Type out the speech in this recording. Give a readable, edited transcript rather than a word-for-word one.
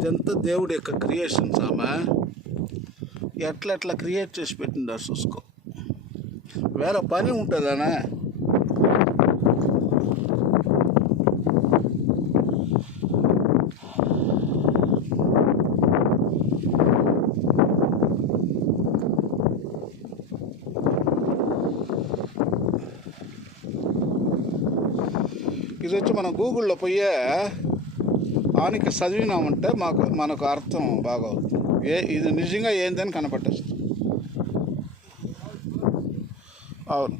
ఇదంతా దేవుడి యొక్క క్రియేషన్స్. ఆమె ఎట్లా క్రియేట్ చేసి పెట్టిందో చూసుకో. వేరే పని ఉంటుందనా? ఇది వచ్చి మనం గూగుల్లో పోయే ఆనిక చదివినామంటే మనకు అర్థం బాగా అవుతుంది. ఇది నిజంగా ఏందని కనపట్టేస్తుంది. అవును.